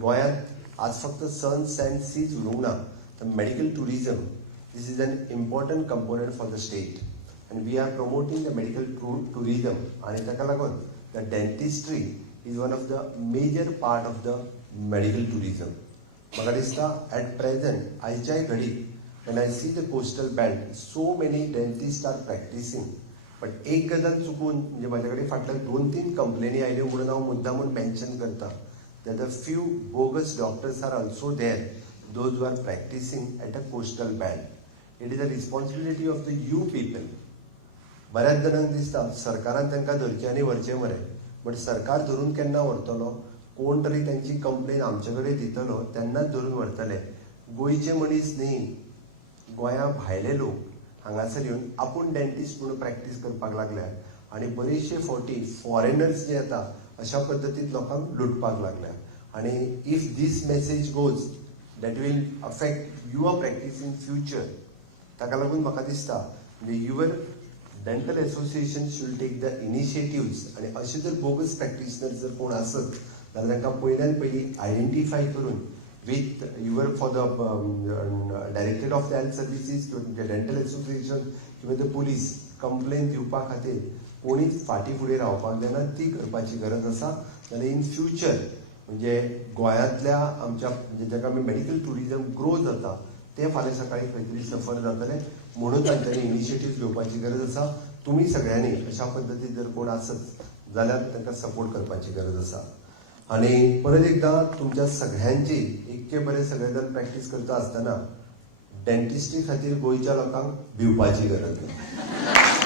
गोंयांत आज फक्त सन्स अँड सीज उरूंक ना, तर medical tourism this is an important component for the state, and we are promoting the medical tourism. And ताका लागून the dentistry is one of the major part of the medical tourism. म्हाका दिसता at present आयच्या घडी when I see the coastal belt, so many dentists are practicing, but एक गजाल चुकून म्हणजे माझ्या कडेन फाटल्या 2-3 कंप्लेनी आयल्यो म्हणून हांव मुद्दामून मेन्शन करता that a few bogus doctors are also there, those who are practicing at a coastal belt. It is a responsibility of the you people. बऱ्याच जणांक दिसता सरकारान तांकां धरचें आनी व्हरचें मरे, बट सरकार धरून केन्ना व्हरतलो, कोण तरी त्यांची कंप्लेन आमचे कडेन दितलो तेन्नाच धरून व्हरतले. गोंयचे मनीस न्ही, गोंया भायले लोक हांगासर येवन आपूण डेंटिस्ट म्हणून प्रॅक्टीस करपाक लागल्यात, आनी बरेचशे फावटी फॉरेनर्स जे येता अशा पद्दतीन लोकांक लुटपाक लागल्यात. आनी if this message goes that will affect your practice in future. ताका लागून म्हाका दिसता your dental association should take the initiatives, आनी अशे जर बोगस प्रॅक्टिशनर जर कोण आसत जाल्यार तांकां पयल्यान पयली आयडेंटिफाय करून with your for the director of the health services, dental association किंवा द पुलीस कंप्लेन दिवपा खातीर कोणीच फाटी फुडें रावपाक जायना. ती करपाची गरज आसा. जाल्यार इन फ्युचर म्हणजे गोंयांतल्या आमच्या म्हणजे जाका आमी मेडिकल टुरिजम ग्रो जाता ते फाल्यां सकाळी खंय तरी सफर जातले. म्हणून तांच्यांनी इनिशिएटिव्ह घेवपाची गरज आसा. तुम्ही सगळ्यांनी अशा पद्दतीन जर कोण आसत जाल्यार तांकां सपोर्ट करपाची गरज आसा. आनी परत एकदां तुमच्या सगळ्यांची इतके बरे सगळे जण प्रॅक्टीस करता आसतना डेंटिस्ट्री खातीर गोंयच्या लोकांक भिवपाची गरज ना.